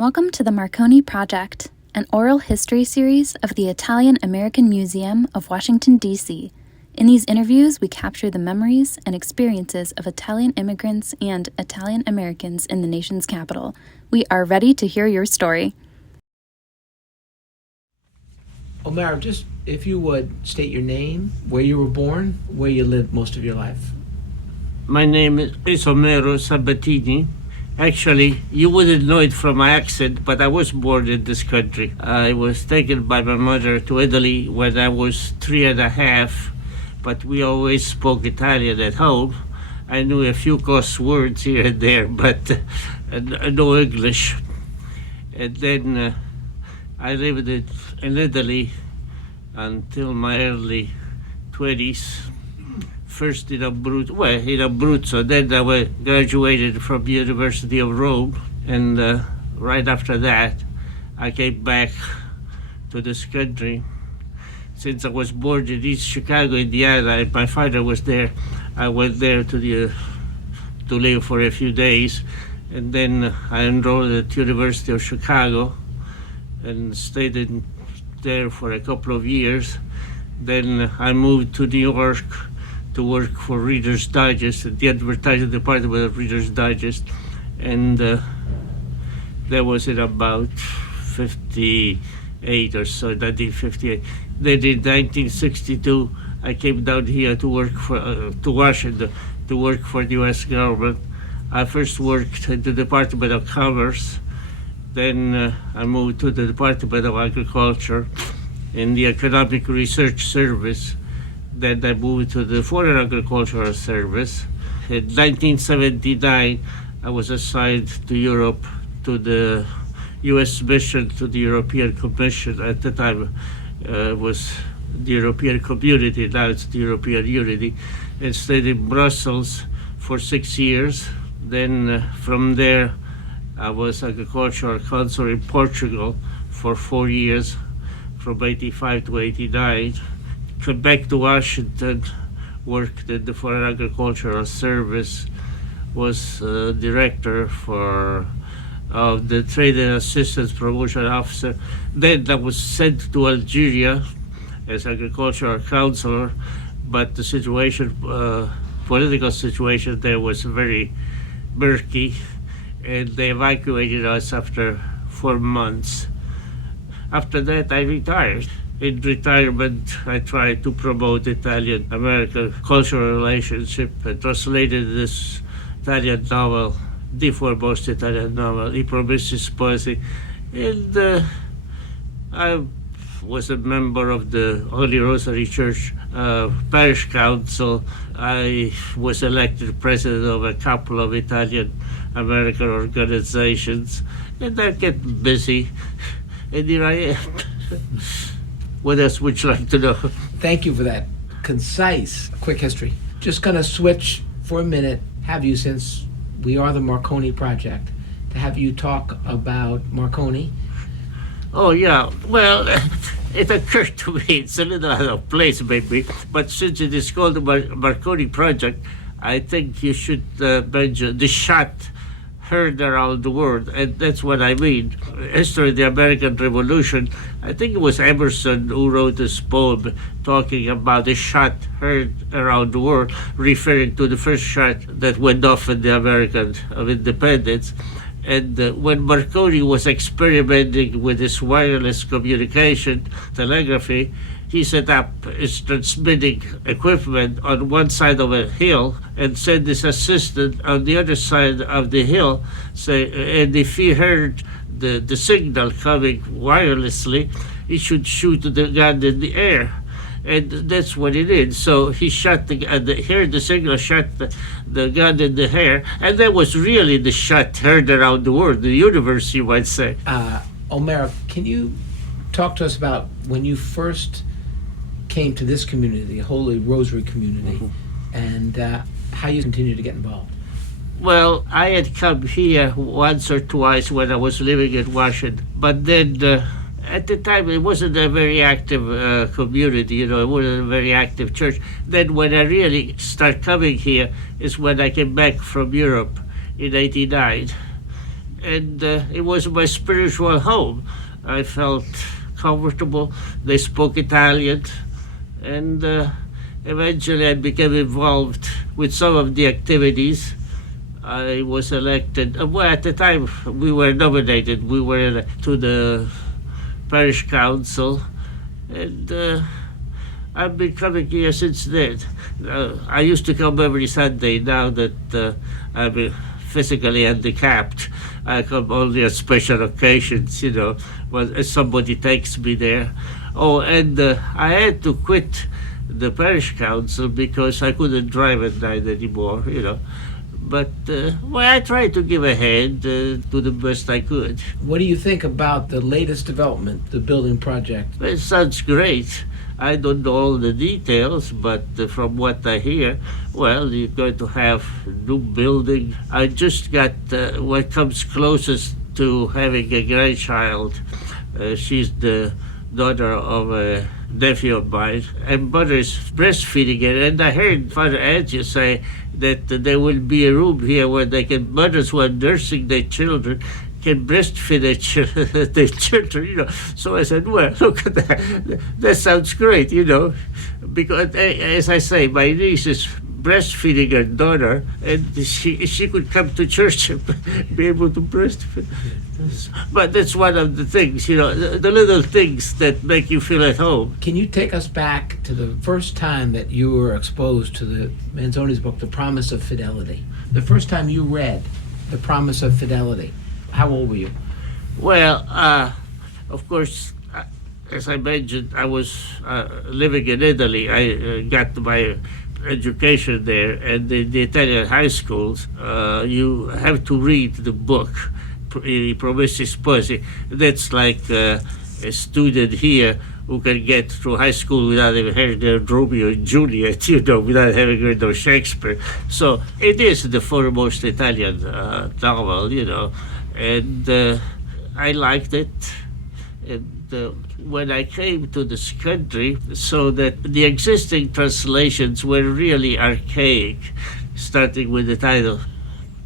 Welcome to the Marconi Project, an oral history series of the Italian American Museum of Washington, D.C. In these interviews, we capture the memories and experiences of Italian immigrants and Italian Americans in the nation's capital. We are ready to hear your story. Omero, just if you would state your name, where you were born, where you lived most of your life. My name is Omero Sabatini. Actually, you wouldn't know it from my accent, but I was born in this country. I was taken by my mother to Italy when I was 3.5, but we always spoke Italian at home. I knew a few cuss words here and there, but no English. And then I lived in Italy until my early 20s. First in Abruzzo, then I graduated from the University of Rome, and right after that, I came back to this country. Since I was born in East Chicago, Indiana, and my father was there, I went there to live for a few days, and then I enrolled at the University of Chicago and stayed there for a couple of years. Then I moved to New York to work for Reader's Digest at the advertising department of Reader's Digest, and that was in about 58 or so, 1958. Then in 1962, I came down here to work to Washington to work for the U.S. government. I first worked at the Department of Commerce, then I moved to the Department of Agriculture in the Economic Research Service. Then I moved to the Foreign Agricultural Service. In 1979, I was assigned to Europe, to the U.S. mission to the European Commission. At the time, it was the European Community, now it's the European Unity, and stayed in Brussels for 6 years. Then from there, I was agricultural consul in Portugal for 4 years, from 85 to 89. Came back to Washington, worked in the Foreign Agricultural Service, was director of the Trade and Assistance Promotion Officer. Then I was sent to Algeria as agricultural counselor, but the situation, political situation there was very murky, and they evacuated us after 4 months. After that, I retired. In retirement, I tried to promote Italian-American cultural relationship and translated this Italian novel, the foremost Italian novel, I Promessi Sposi. And I was a member of the Holy Rosary Church Parish Council. I was elected president of a couple of Italian-American organizations, and I kept busy, and here I am. What else would you like to know? Thank you for that concise, quick history. Just gonna switch for a minute, have you, since we are the Marconi Project, to have you talk about Marconi. Oh, yeah. Well, it occurred to me, it's a little out of place maybe, but since it is called the Marconi Project, I think you should mention the shot heard around the world, and that's what I mean. History of the American Revolution, I think it was Emerson who wrote this poem talking about a shot heard around the world, referring to the first shot that went off in the American of independence. And when Marconi was experimenting with his wireless communication, telegraphy, he set up his transmitting equipment on one side of a hill and sent his assistant on the other side of the hill. And if he heard the signal coming wirelessly, he should shoot the gun in the air. And that's what he did. So he shot heard the signal, shot the gun in the air, and that was really the shot heard around the world, the universe, you might say. Omero, can you talk to us about when you first came to this community, the Holy Rosary community, and how you continue to get involved? Well, I had come here once or twice when I was living in Washington, but then at the time it wasn't a very active community, it wasn't a very active church. Then when I really started coming here is when I came back from Europe in '89. and it was my spiritual home. I felt comfortable. They spoke Italian, and eventually I became involved with some of the activities. I was elected. Well, at the time we were nominated. We were to the parish council, and I've been coming here since then. I used to come every Sunday. Now that I'm physically handicapped, I come only on special occasions, when somebody takes me there. Oh, and I had to quit the parish council because I couldn't drive at night anymore. But I tried to give a hand to the best I could. What do you think about the latest development, the building project? It sounds great. I don't know all the details, but from what I hear, you're going to have a new building. I just got what comes closest to having a grandchild. She's the daughter of a nephew of mine, and mother is breastfeeding her. And I heard Father Angie say that there will be a room here where mothers who are nursing their children can breastfeed their children. So I said, well, look at that. That sounds great, because as I say, my niece is breastfeeding her daughter, and she could come to church and be able to breastfeed. But that's one of the things, the little things that make you feel at home. Can you take us back to the first time that you were exposed to the Manzoni's book, The Promise of Fidelity? The first time you read The Promise of Fidelity, how old were you? Well, of course, as I mentioned, I was living in Italy. I got my education there, and in the Italian high schools, you have to read the book, I Promessi Sposi. That's like a student here who can get through high school without having heard Romeo and Juliet, without having heard of Shakespeare. So it is the foremost Italian novel, and I liked it. And when I came to this country, so that the existing translations were really archaic, starting with the title,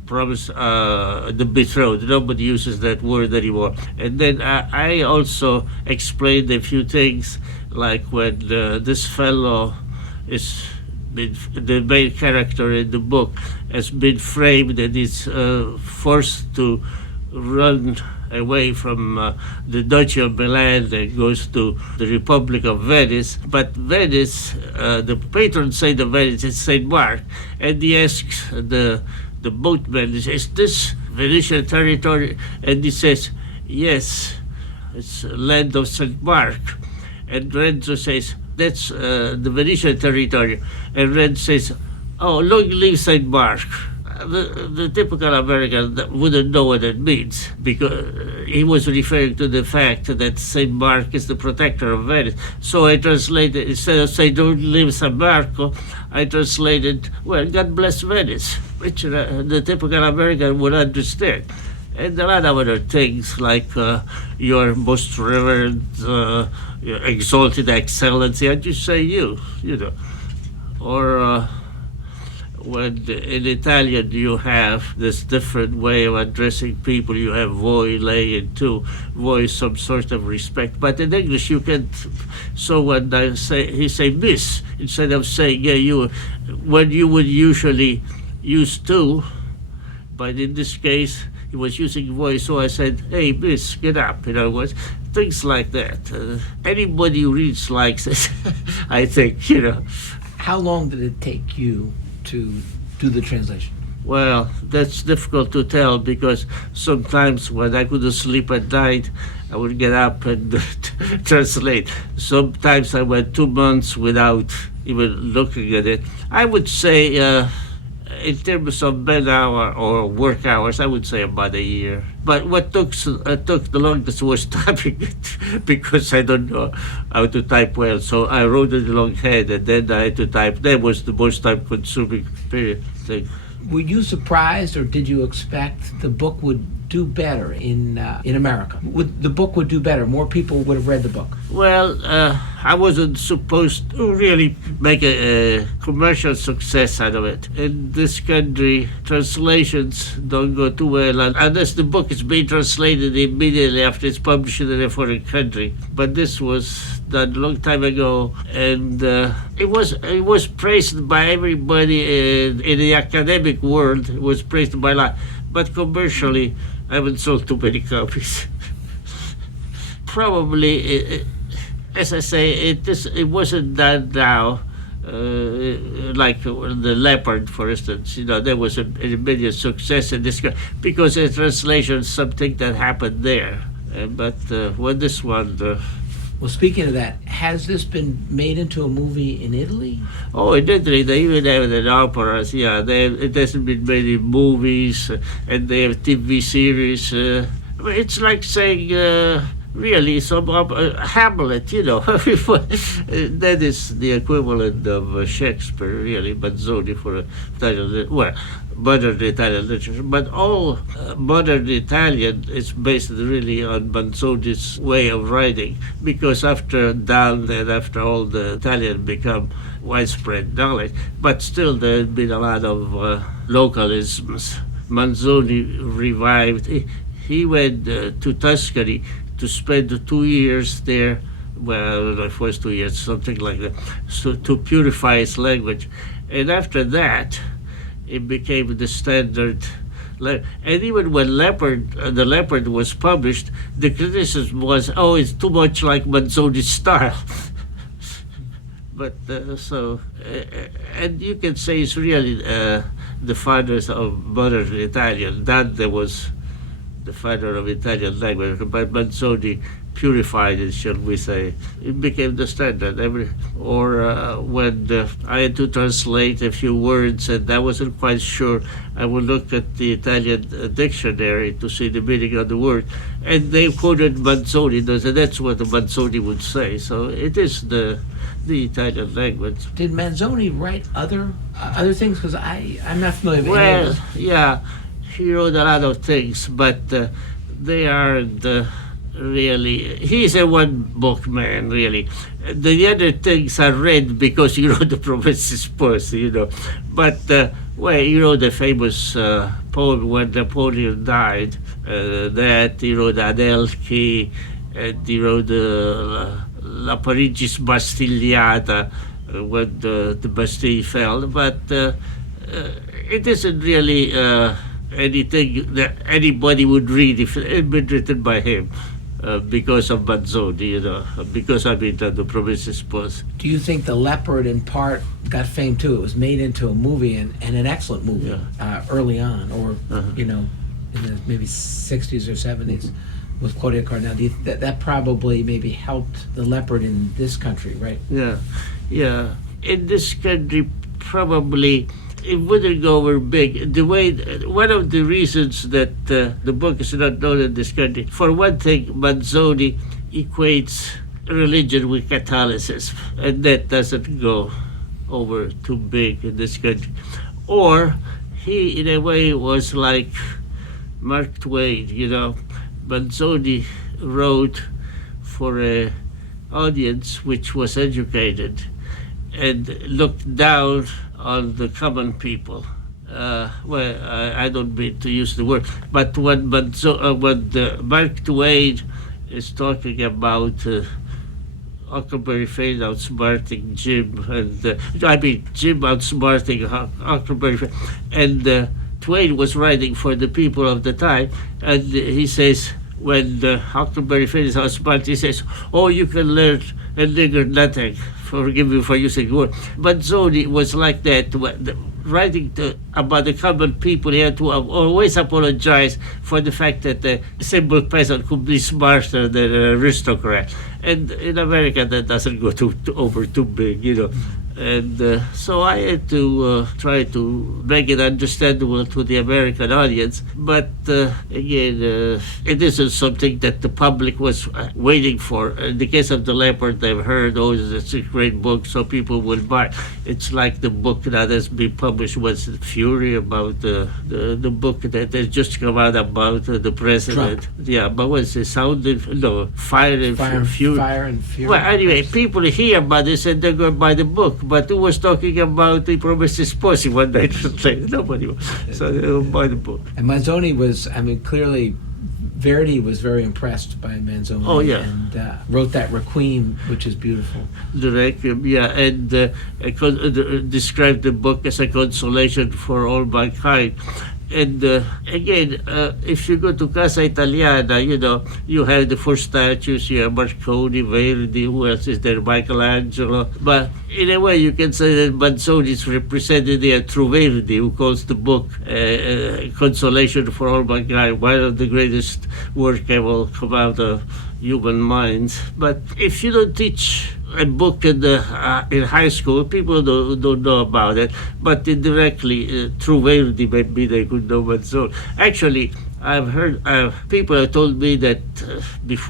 Promise, the Betrothed. Nobody uses that word anymore. And then I also explained a few things, like when this fellow the main character in the book has been framed and is forced to run away from the Duchy of Milan and goes to the Republic of Venice. But Venice, the patron saint of Venice is Saint Mark, and he asks the boatman, is this Venetian territory? And he says, yes, it's land of Saint Mark. And Renzo says, that's the Venetian territory. And Renzo says, oh, long live Saint Mark. The typical American wouldn't know what it means, because he was referring to the fact that Saint Mark is the protector of Venice. So I translated, instead of saying don't live San Marco, I translated, well, God bless Venice, which the typical American would understand. And a lot of other things, like your most reverend, exalted excellency, I just say you know. Or when in Italian you have this different way of addressing people. You have voi, lei, and tu. Voi is some sort of respect. But in English you can't. So when he say miss, instead of saying yeah, you, when you would usually use tu, but in this case he was using voi, so I said, hey miss, get up, in other words. Things like that. Anybody who reads likes it, I think, How long did it take you to do the translation? Well, that's difficult to tell, because sometimes when I couldn't sleep at night, I would get up and translate. Sometimes I went 2 months without even looking at it. I would say, in terms of man hour or work hours, I would say about a year. But what took the longest was typing it, because I don't know how to type well. So I wrote it longhand, and then I had to type. That was the most time-consuming period thing. Were you surprised, or did you expect the book would do better in America? The book would do better. More people would have read the book. Well, I wasn't supposed to really make a commercial success out of it. In this country, translations don't go too well unless the book is being translated immediately after it's published in a foreign country. But this was done a long time ago, and it was praised by everybody in the academic world. It was praised by a lot, but commercially, I haven't sold too many copies. Probably, as I say, it wasn't done now. Like the leopard, for instance, there was an immediate success in this because the translation is something that happened there. But with this one, well, speaking of that, has this been made into a movie in Italy? Oh, in Italy, they even have it in operas. Yeah, it hasn't been made in movies, and they have TV series. It's like saying, really, some Hamlet, that is the equivalent of Shakespeare, really, Manzoni for Italian, well, modern Italian literature. But all modern Italian is based really on Manzoni's way of writing, because after Dante and after all the Italian become widespread knowledge, but still there has been a lot of localisms. Manzoni revived. He went to Tuscany to spend 2 years there, well, the first 2 years, something like that, so to purify his language. And after that, it became the standard. And even when the Leopard was published, the criticism was, oh, it's too much like Manzoni's style. But and you can say it's really the fathers of modern Italian. Dante was the father of Italian language, but Manzoni purified it, shall we say. It became the standard. When I had to translate a few words and I wasn't quite sure, I would look at the Italian dictionary to see the meaning of the word, and they quoted Manzoni, and that's what the Manzoni would say. So it is the Italian language. Did Manzoni write other things? Because I'm not familiar with any of Well, them. yeah, he wrote a lot of things, but they aren't really. He's a one-book man, really. The other things are read because he wrote the Province's Post, But, he wrote a famous poem when Napoleon died, that he wrote Adelchi, and he wrote La Parigi Sbastigliata, when the Bastille fell. But it isn't really anything that anybody would read if it had been written by him, because of Manzoni, because the Province's Post. Do you think The Leopard in part got fame too? It was made into a movie and an excellent movie early on, or in the maybe 60s or 70s with Claudia Cardinale. That probably maybe helped The Leopard in this country, right? Yeah. In this country, probably it wouldn't go over big. One of the reasons that the book is not known in this country, for one thing, Manzoni equates religion with Catholicism, and that doesn't go over too big in this country. Or he, in a way, was like Mark Twain. Manzoni wrote for an audience which was educated and looked down on the common people. I don't mean to use the word, but when Mark Twain is talking about Huckleberry Finn outsmarting Jim, and Jim outsmarting Huckleberry Finn, and Twain was writing for the people of the time, and he says, when Huckleberry Finn is outsmarted, he says, "Oh, you can learn and learn nothing. Forgive me for using the word." But Manzoni was like that. Writing about the common people, he had to always apologize for the fact that the simple peasant could be smarter than an aristocrat. And in America, that doesn't go over too big, And so I had to try to make it understandable to the American audience. But again, it isn't something that the public was waiting for. In the case of The Leopard, they've heard, oh, it's a great book, so people will buy. It's like the book that has been published was Fury, about the book that has just come out about the president. Trump. Yeah, but what's it? Fire and Fury. Fire and Fury. Well, anyway, people hear about this and they go buy the book. But who was talking about the promises posy one night later? Nobody was. So they don't buy the book. And Manzoni was, I mean, clearly Verdi was very impressed by Manzoni. Oh, yeah. And wrote that Requiem, which is beautiful. The Requiem, yeah, and described the book as a consolation for all mankind. And again, if you go to Casa Italiana, you have the four statues, you have Marconi, Verdi, who else is there, Michelangelo. But in a way, you can say that Manzoni is represented there through Verdi, who calls the book Consolation for All Mankind, one of the greatest work ever come out of human minds. But if you don't teach a book in high school, people don't know about it, but indirectly through Verdi maybe they could know Manzoni. Actually, I've heard people have told me that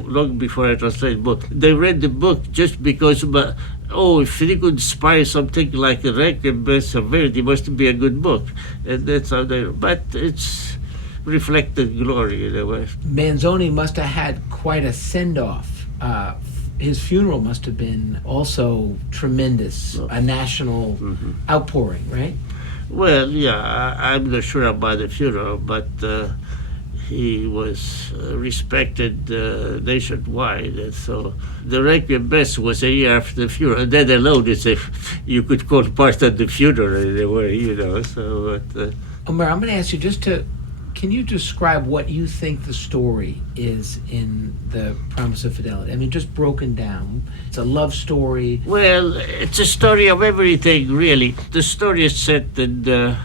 long before I translated the book, they read the book just because, if they could inspire something like a Requiem by Verdi, it must be a good book, and that's how they. But it's reflected glory in a way. Manzoni must have had quite a send-off. His funeral must have been also tremendous, a national outpouring, right? Well, yeah, I'm not sure about the funeral, but he was respected nationwide. And so the Requiem Best was a year after the funeral. And that alone is you could call part of the funeral in a way, So, Omero, I'm going to ask you can you describe what you think the story is in The Promise of Fidelity? I mean, just broken down. It's a love story. Well, it's a story of everything, really. The story is set in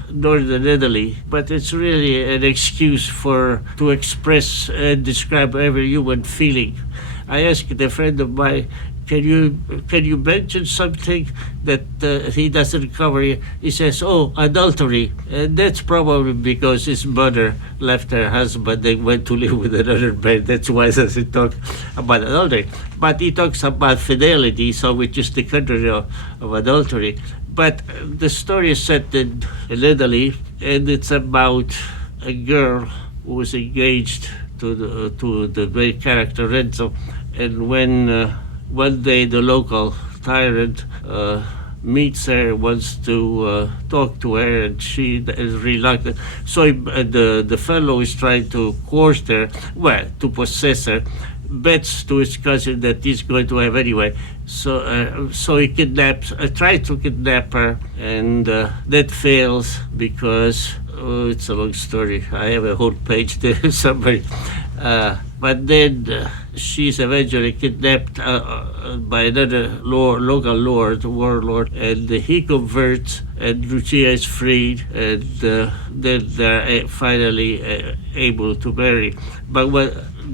northern Italy, but it's really an excuse to express and describe every human feeling. I asked a friend of mine, can you mention something that he doesn't cover? He says, adultery. And that's probably because his mother left her husband and went to live with another man. That's why he doesn't talk about adultery. But he talks about fidelity, which is the country of adultery. But the story is set in Italy, and it's about a girl who was engaged to the main character, Renzo. And when one day the local tyrant meets her, wants to talk to her, and she is reluctant. So the fellow is trying to coerce her, to possess her, bets to his cousin that he's going to have anyway. So he tries to kidnap her, and that fails because it's a long story. I have a whole page there somewhere. But then she's eventually kidnapped by another local warlord, and he converts, and Lucia is freed, and then they're finally able to marry. But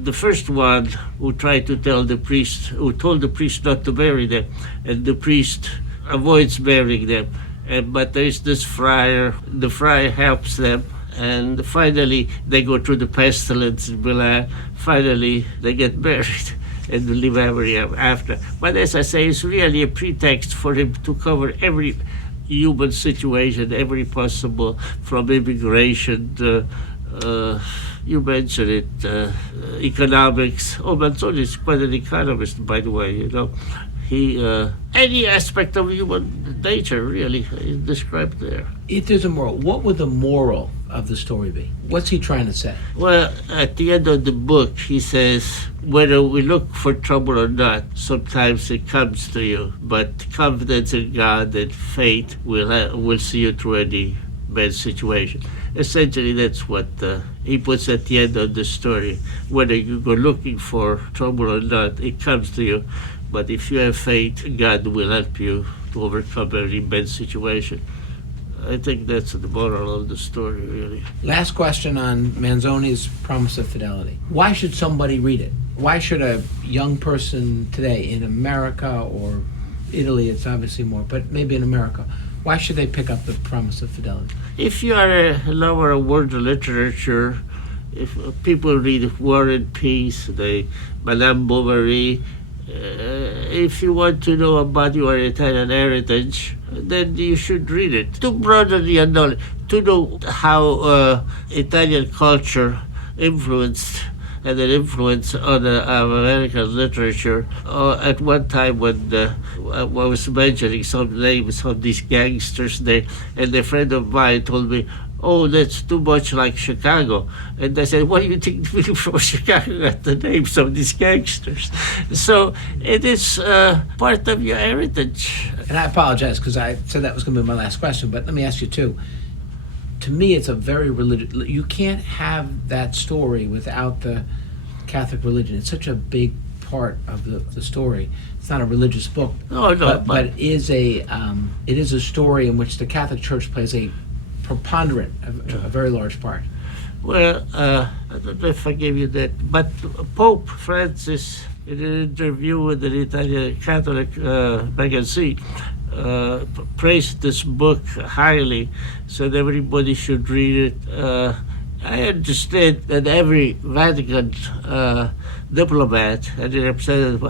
the first one who tried to tell the priest, who told the priest not to marry them, and the priest avoids marrying them. But there is this friar. The friar helps them, and finally they go through the pestilence in Milan. Finally they get married and live ever after. But as I say, it's really a pretext for him to cover every human situation, every possible, from immigration, you mentioned it, economics. Manzoni is quite an economist, by the way, He, any aspect of human nature, really, is described there. If there's a moral, what would the moral of the story be? What's he trying to say? Well, at the end of the book, he says, whether we look for trouble or not, sometimes it comes to you. But confidence in God and faith will see you through any bad situation. Essentially, that's what he puts at the end of the story. Whether you go looking for trouble or not, it comes to you. But if you have faith, God will help you to overcome every bad situation. I think that's the moral of the story, really. Last question on Manzoni's Promise of Fidelity. Why should somebody read it? Why should a young person today in America or Italy, it's obviously more, but maybe in America, why should they pick up the Promise of Fidelity? If you are a lover of world literature, if people read War and Peace, Madame Bovary, if you want to know about your Italian heritage, then you should read it to broaden your knowledge, to know how Italian culture influenced and an influence on American literature. At one time when I was mentioning some names of these gangsters there, and a friend of mine told me, "Oh, that's too much like Chicago." And I said, "What do you think people from Chicago got the names of these gangsters?" So it is part of your heritage. And I apologize because I said that was going to be my last question, but let me ask you too. To me, it's a very religious. You can't have that story without the Catholic religion. It's such a big part of the story. It's not a religious book, but it is a story in which the Catholic Church plays a preponderant, a very large part. Well, I don't know if I gave you that, but Pope Francis, in an interview with an Italian Catholic magazine, praised this book highly, said everybody should read it. I understand that every Vatican diplomat and representative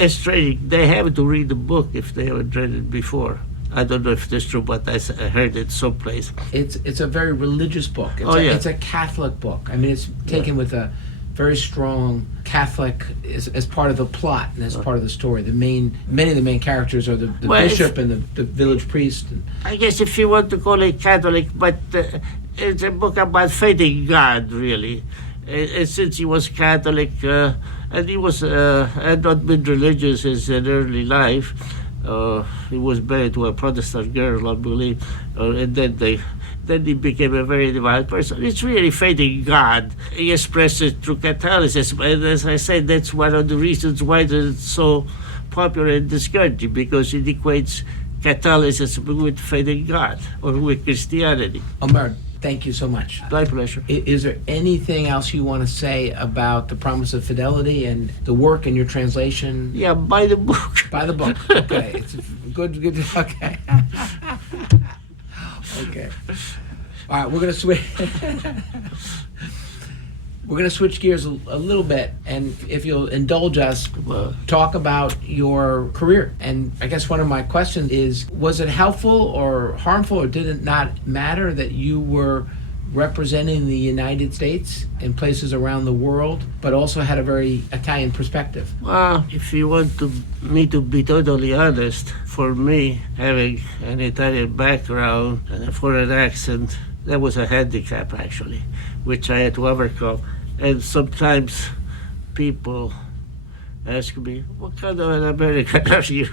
is training, they have to read the book if they haven't read it before. I don't know if that's true, but I heard it someplace. It's a very religious book. It's a Catholic book. I mean, it's taken with a very strong Catholic as part of the plot and as part of the story. Many of the main characters are the bishop and the village priest. I guess if you want to call it Catholic, but it's a book about faith in God, really. And since he was Catholic, and he had not been religious in his early life, he was married to a Protestant girl, I believe, and then he became a very devout person. It's really faith in God. He expressed it through Catholicism, and as I said, that's one of the reasons why it's so popular in this country, because it equates Catholicism with faith in God or with Christianity. Omero, thank you so much. My pleasure. Is there anything else you want to say about The Promise of Fidelity and the work and your translation? Yeah, buy the book. Buy the book. Okay. It's good. Okay. Okay. All right, we're gonna switch. We're gonna switch gears a little bit, and if you'll indulge us, talk about your career. And I guess one of my questions is: was it helpful or harmful, or did it not matter that you were representing the United States in places around the world, but also had a very Italian perspective? Well, if you want me to be totally honest, for me, having an Italian background and a foreign accent, that was a handicap, actually, which I had to overcome. And sometimes people ask me, "What kind of an American are you?"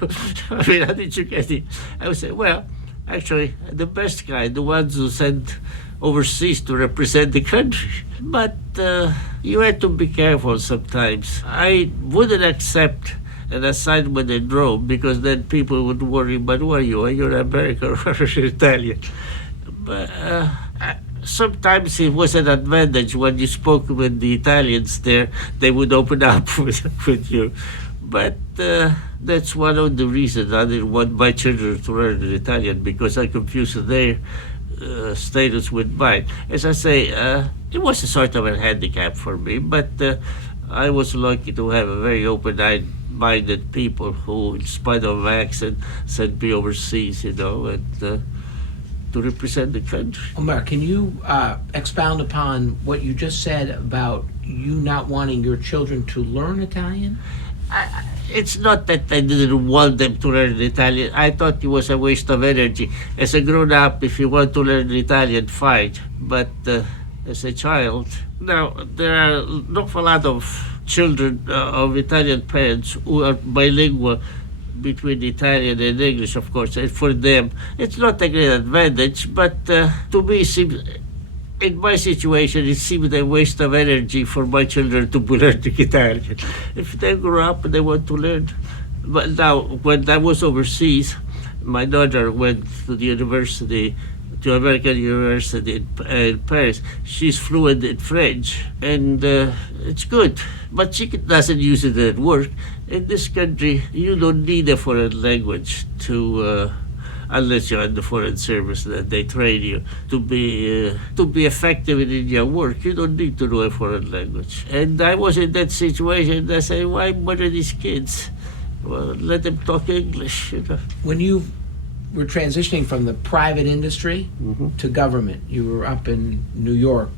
I mean, how did you get it? I would say, well, actually, the best kind, the ones who sent overseas to represent the country. But you have to be careful sometimes. I wouldn't accept an assignment in Rome because then people would worry, but who are you? Are you an American or an Italian? But sometimes it was an advantage when you spoke with the Italians there, they would open up with you. But that's one of the reasons I didn't want my children to learn Italian, because I confused their status with mine. As I say, it was a sort of a handicap for me, but I was lucky to have a very open-minded people who, in spite of my accent, sent me overseas, and to represent the country. Omero, can you expound upon what you just said about you not wanting your children to learn Italian? It's not that I didn't want them to learn Italian. I thought it was a waste of energy. As a grown-up, if you want to learn Italian, fine. But as a child, now there are an awful lot of children of Italian parents who are bilingual between Italian and English, of course. And for them, it's not a great advantage, but to me, in my situation, it seemed a waste of energy for my children to learn Italian. If they grow up, they want to learn. But now, when I was overseas, my daughter went to the university, to American University in Paris. She's fluent in French, and it's good. But she doesn't use it at work. In this country, you don't need a foreign language to unless you're in the foreign service, that they train you to be effective in your work. You don't need to know a foreign language. And I was in that situation. I said, why bother these kids? Well, let them talk English. When you were transitioning from the private industry to government, you were up in New York.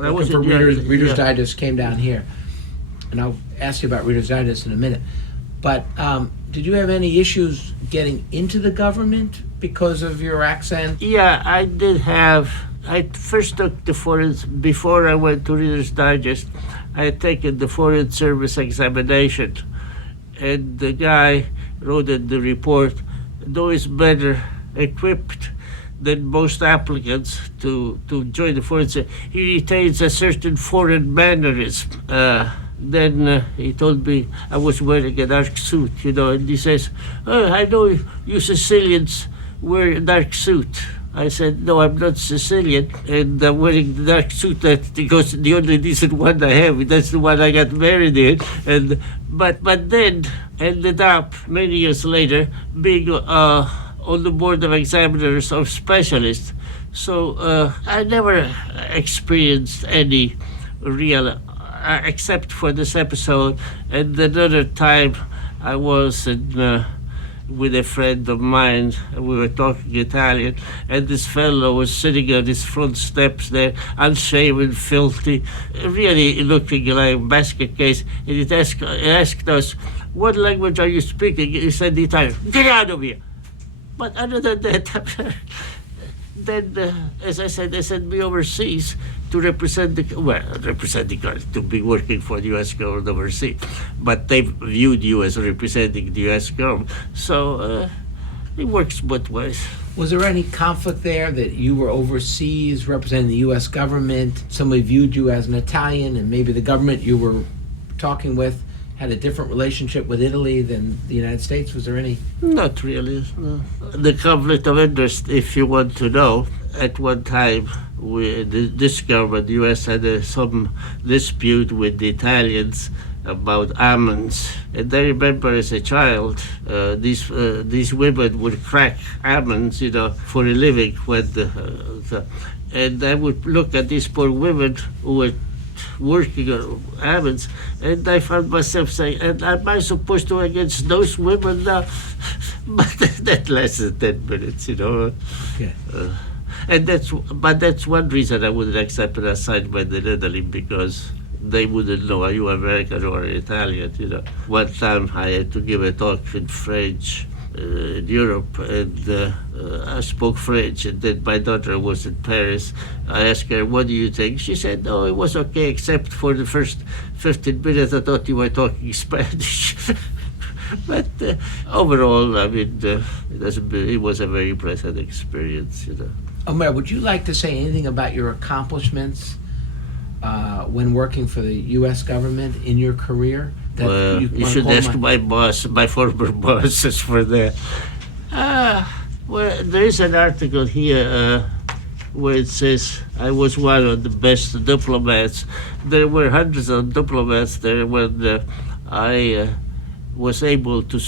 I was for in Reader's Digest came down here. And I'll ask you about Reader's Digest in a minute. But did you have any issues getting into the government because of your accent? Yeah, I did have. I first took the foreign, before I went to Reader's Digest, I had taken the Foreign Service examination. And the guy wrote in the report, though he's better equipped than most applicants to join the foreign service, he retains a certain foreign mannerism. Then he told me I was wearing a dark suit, and he says, oh, I know you Sicilians wear a dark suit. I said, no, I'm not Sicilian, and I'm wearing the dark suit because the only decent one I have, that's the one I got married in. But then ended up, many years later, being on the board of examiners of specialists. So I never experienced any real, except for this episode. And another time I was with a friend of mine, we were talking Italian, and this fellow was sitting on his front steps there, unshaven, filthy, really looking like a basket case. And he asked us, what language are you speaking? He said Italian. Get out of here! But other than that, then, as I said, they sent me overseas to represent to be working for the U.S. government overseas. But they viewed you as representing the U.S. government. So it works both ways. Was there any conflict there that you were overseas representing the U.S. government? Somebody viewed you as an Italian, and maybe the government you were talking with had a different relationship with Italy than the United States? Was there any? Not really, no. The conflict of interest, if you want to know, at one time, this government, the U.S., had some dispute with the Italians about almonds. And I remember as a child, these women would crack almonds, for a living. And I would look at these poor women who were working on almonds, and I found myself saying, and am I supposed to against those women now? But that lasted 10 minutes, Okay. And that's one reason I wouldn't accept an assignment in Italy, because they wouldn't know, are you American or Italian, One time I had to give a talk in French in Europe, and I spoke French, and then my daughter was in Paris. I asked her, what do you think? She said, no, it was okay, except for the first 15 minutes I thought you were talking Spanish. But overall, I mean, it was a very pleasant experience, Omero, would you like to say anything about your accomplishments when working for the U.S. government in your career? Well, you should ask my former bosses for that. Well, there is an article here where it says I was one of the best diplomats. There were hundreds of diplomats there when I was able to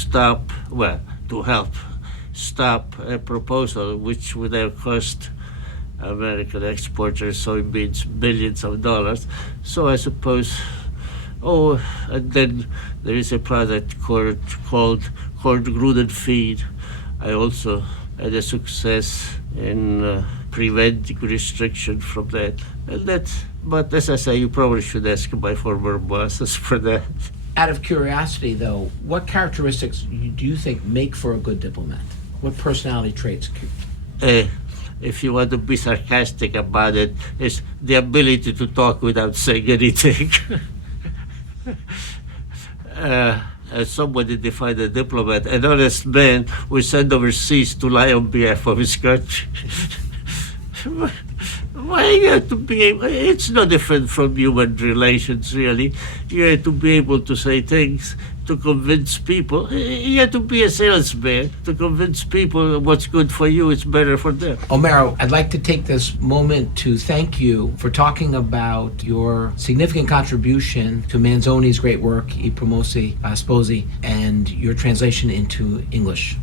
help stop a proposal which would have cost American exporters soybeans billions of dollars. So I suppose. Oh, and then there is a product called corn gluten feed. I also had a success in preventing restriction from that. But as I say, you probably should ask my former bosses for that. Out of curiosity, though, what characteristics do you think make for a good diplomat? What personality traits? If you want to be sarcastic about it, is the ability to talk without saying anything. As somebody defined a diplomat, an honest man was sent overseas to lie on behalf of his country. Why you have to be able, it's no different from human relations, really. You have to be able to say things to convince people. You have to be a salesman to convince people what's good for you is better for them. Omero, I'd like to take this moment to thank you for talking about your significant contribution to Manzoni's great work, I Promossi Sposi, and your translation into English.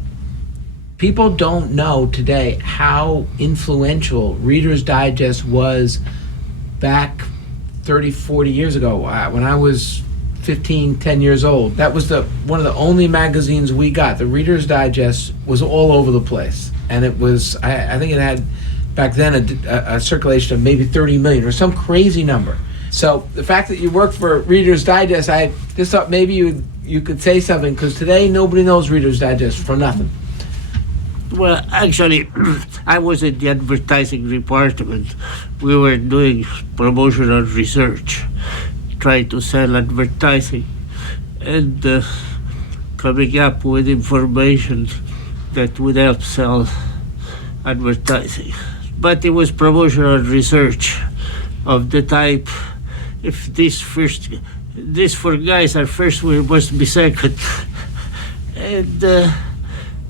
People don't know today how influential Reader's Digest was back 30, 40 years ago. When I was 15, 10 years old, that was one of the only magazines we got. The Reader's Digest was all over the place. And it was, I think it had, back then, a circulation of maybe 30 million or some crazy number. So the fact that you worked for Reader's Digest, I just thought maybe you could say something, because today nobody knows Reader's Digest for nothing. Well, actually, I was in the advertising department. We were doing promotional research, trying to sell advertising, and coming up with information that would help sell advertising. But it was promotional research of the type, if this for guys are first, we must be second. And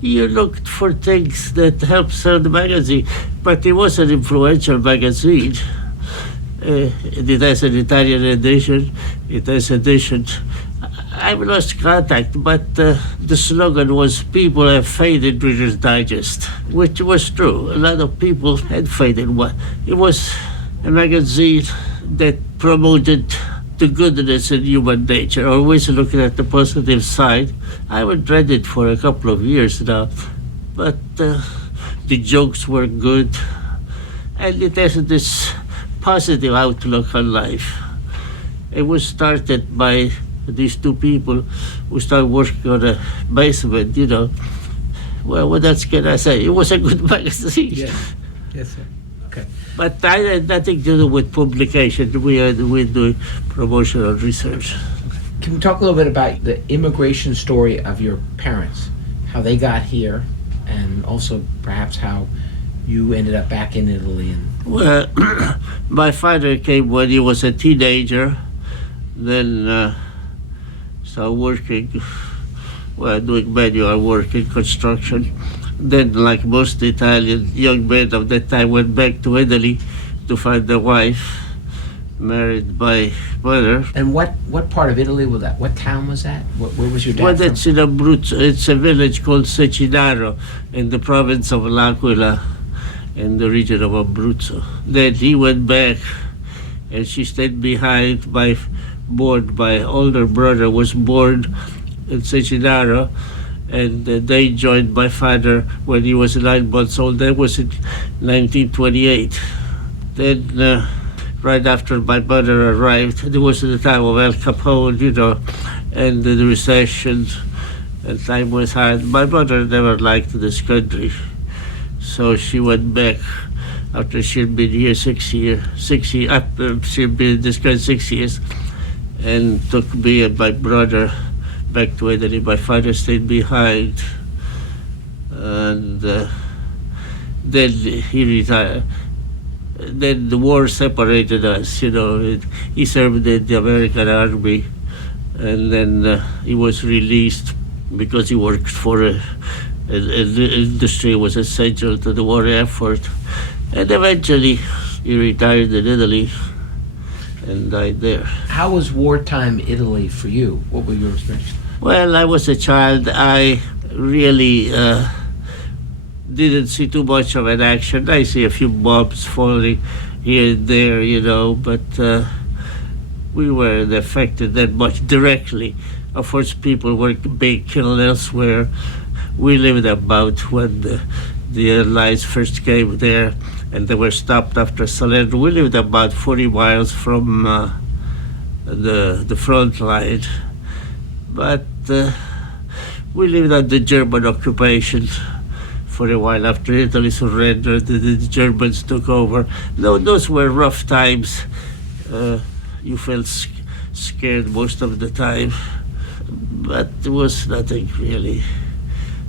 you looked for things that help sell the magazine, but it was an influential magazine. It has an Italian edition, it has editions. I've lost contact, but the slogan was, "People have faith in Reader's Digest," which was true. A lot of people had faith in what. It was a magazine that promoted the goodness in human nature, always looking at the positive side. I haven't read it for a couple of years now, but the jokes were good, and it has this positive outlook on life. It was started by these two people who started working on a basement, Well, what else can I say? It was a good magazine. Yes, yes, sir. Okay. But I had nothing to do with publication. We're doing promotional research. Can we talk a little bit about the immigration story of your parents, how they got here, and also perhaps how you ended up back in Italy? Well, my father came when he was a teenager, then started working, doing manual work in construction. Then, like most Italian young men of that time, went back to Italy to find a wife, married my mother. And what part of Italy was that? What town was that? Where was your dad Well, from? that's in Abruzzo. It's a village called Cecinaro in the province of L'Aquila, in the region of Abruzzo. Then he went back, and she stayed behind. My older brother was born in Cecinaro, and they joined my father when he was 9 months old. That was in 1928. Then, right after my mother arrived, it was the time of Al Capone, and the recession, and time was hard. My mother never liked this country, so she went back after she'd been here 6 years. She'd been in this country 6 years, and took me and my brother back to Italy. My father stayed behind, and then he retired. Then the war separated us, He served in the American Army, and then he was released because he worked for an industry was essential to the war effort. And eventually he retired in Italy and died there. How was wartime Italy for you? What were your experiences? Well, I was a child. I really didn't see too much of an action. I see a few bombs falling here and there, but we weren't affected that much directly. Of course, people were being killed elsewhere. We lived about when the Allies first came there, and they were stopped after Salerno. We lived about 40 miles from the front line. But we lived under German occupation for a while. After Italy surrendered, the Germans took over. No, those were rough times. You felt scared most of the time, but there was nothing really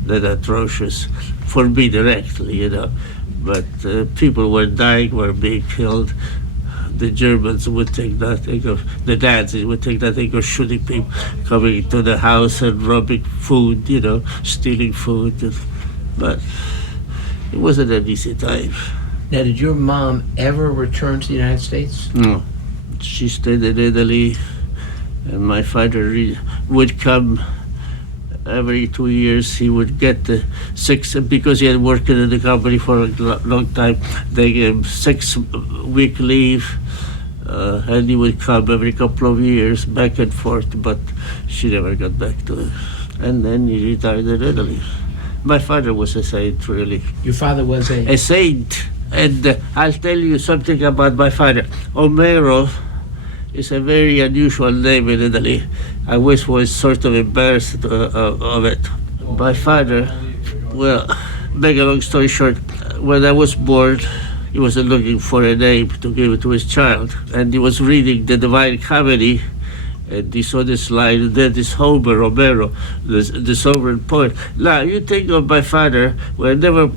that atrocious for me directly, But people were dying, were being killed. The Germans would take nothing of, the Nazis would take nothing of shooting people, coming to the house and robbing food, stealing food. But it wasn't an easy time. Now, did your mom ever return to the United States? No. She stayed in Italy, and my father would come every 2 years he would get the 6, because he had worked in the company for a long time. They gave him 6-week leave, and he would come every couple of years back and forth, but she never got back to him. And then he retired in Italy. My father was a saint, really. Your father was A saint. And I'll tell you something about my father. Omero is a very unusual name in Italy. I was sort of embarrassed of it. My father, well, make a long story short, when I was born, he was looking for a name to give to his child. And he was reading the Divine Comedy, and he saw this line, that is Homer, Omero, the sovereign poet. Now, you think of my father, who had never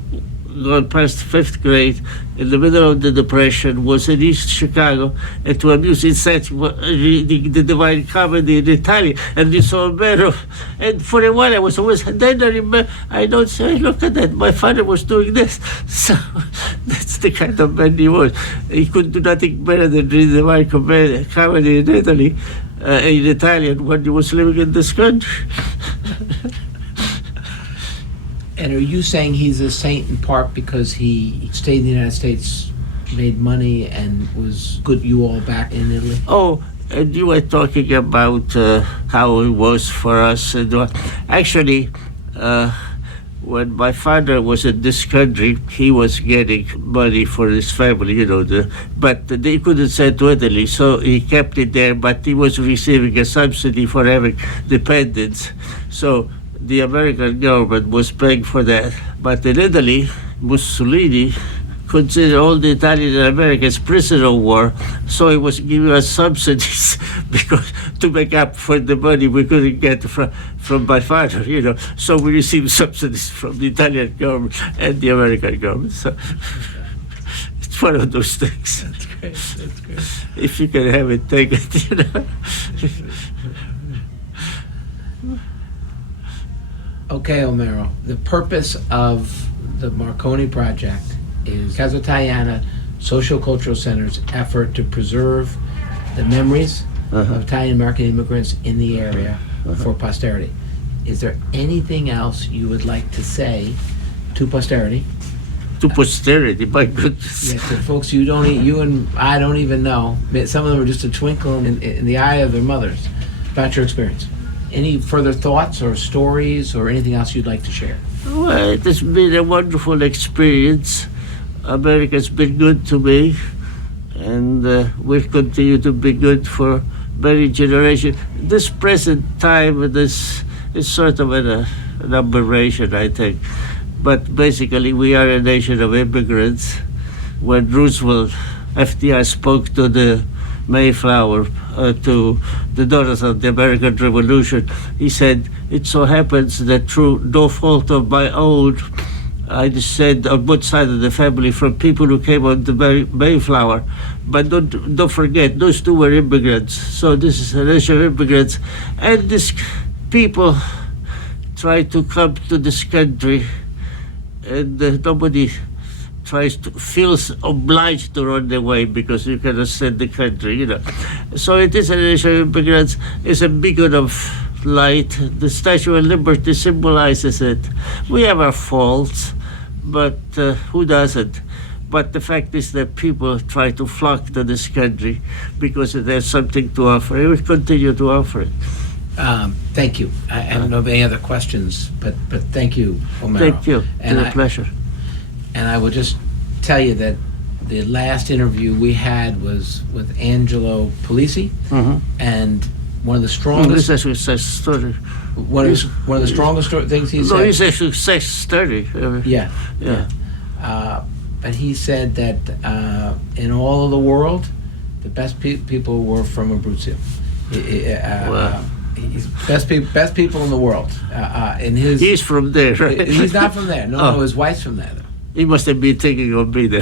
gone past 5th grade, in the middle of the Depression, was in East Chicago, and to amuse himself reading the Divine Comedy in Italian, and he saw Omero. And for a while I was always, then I remember, I don't say, look at that, my father was doing this. So that's the kind of man he was. He could do nothing better than read the Divine Comedy in Italy, in Italian, when he was living in this country. And are you saying he's a saint in part because he stayed in the United States, made money, and was good you all back in Italy? Oh, and you were talking about how it was for us. And actually, when my father was in this country, he was getting money for his family, you know, but they couldn't send to Italy, so he kept it there, but he was receiving a subsidy for having dependents. So the American government was paying for that. But in Italy, Mussolini considered all the Italian Americans prisoners of war, so he was giving us subsidies because to make up for the money we couldn't get from my father, you know. So we received subsidies from the Italian government and the American government. So it's one of those things. That's great. That's great. If you can have it, take it, you know. Okay, Omero, the purpose of the Marconi Project is Casa Italiana Socio-Cultural Center's effort to preserve the memories of Italian-American immigrants in the area for posterity. Is there anything else you would like to say to posterity? To posterity, my goodness. Yeah, to folks you and I don't even know. Some of them are just a twinkle in the eye of their mothers about your experience. Any further thoughts or stories or anything else you'd like to share? Well, it has been a wonderful experience. America's been good to me, and will continue to be good for many generations. This present time, this is sort of an aberration, I think. But basically, we are a nation of immigrants. When Roosevelt, FDR, spoke to the Mayflower, to the daughters of the American Revolution, he said, it so happens that through no fault of my own, I descend on both sides of the family from people who came on the Mayflower. But don't forget, those two were immigrants. So this is a nation of immigrants. And these people try to come to this country, and nobody feels obliged to run away because you cannot send the country, you know. So it is a nation of immigrants. It's a beacon of light. The Statue of Liberty symbolizes it. We have our faults, but who doesn't? But the fact is that people try to flock to this country because there's something to offer. It will continue to offer it. Thank you. I don't know of any other questions, but thank you, Omero. Thank you. It's a pleasure. And I will just tell you that the last interview we had was with Angelo Polisi, and one of the strongest. This is a success story. One of the strongest things he said. No, it's a success story. Yeah. And he said that in all of the world, the best people were from Abruzzo. Wow. Best people in the world. In his. He's from there, right? He's not from there. No, his wife's from there. He must have been thinking of me then.